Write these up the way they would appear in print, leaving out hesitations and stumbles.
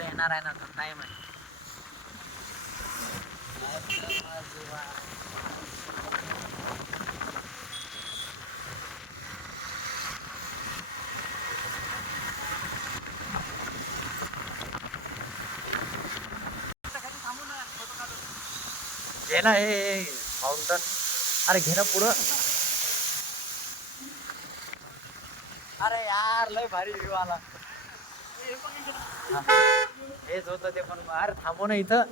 येणार आहे ना टाइम आहे. घे ना हे फाउंटन. अरे घे ना पुढं. अरे यार लय भारी व्ह्यू आला. हेच होतं ते पण. अरे थांबू ना इथं.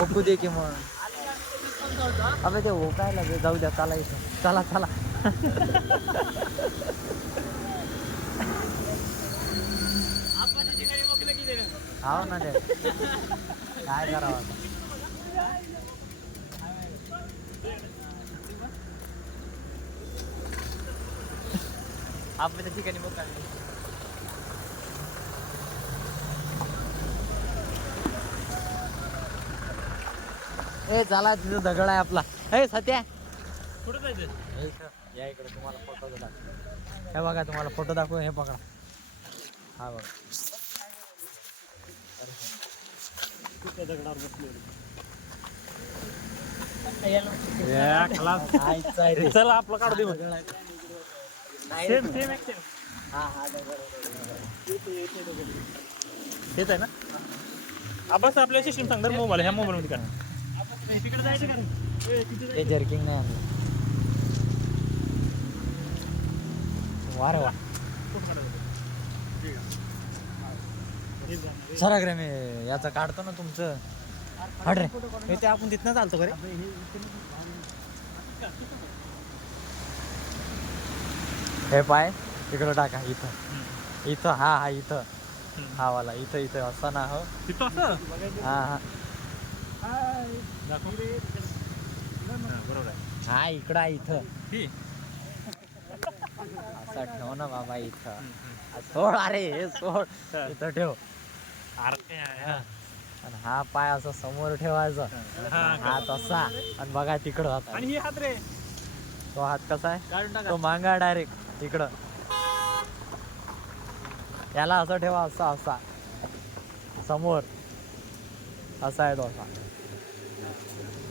ओकू दे की मग. अबे ते ओकायला जाऊ द्या. चला इथं. चला चला. हाव ना ते काय करावं आता. आपण त्या ठिकाणी मग काय ए झाला तिथं दगड आहे आपला. ए सत्या कुठं जायचं? या इकडे तुम्हाला फोटो दाखव. हे बघा तुम्हाला फोटो दाखवू. हे पकडा. हा बघा. दगडावर बसलेलो. चला आपलं काढू दे. Same same action. हेच आहे ना. बस आपल्या सिस्टम सांगणार मोबाईल. ह्या मोबाईल मध्ये करा. तिकडे जायचं का? ते जर्किंग नाही आणलं. वा रे वा. सर रे मी याचं काढतो ना तुमचं. हट रे. ते आपण तिथनं चालतो का रे. हे पाय तिकडं टाका. इथं इथं. हा हा इथं. हा वाला इथं इथं असं ना. हो तिथं असं. हा हा बरोबर आहे. हा इकडं आहे इथं. असं ठेव ना बाबा इथं. सोड. अरे हे सोड. इथं ठेव. आणि हा पाय असं समोर ठेवायचा. हा तसा. आणि बघा तिकडं होता. आणि ही हात रे. तो हात कसा आहे. तो मांगा डायरेक्ट इकडं. याला असं ठेवा. असा असा समोर. असा आहे तो असा.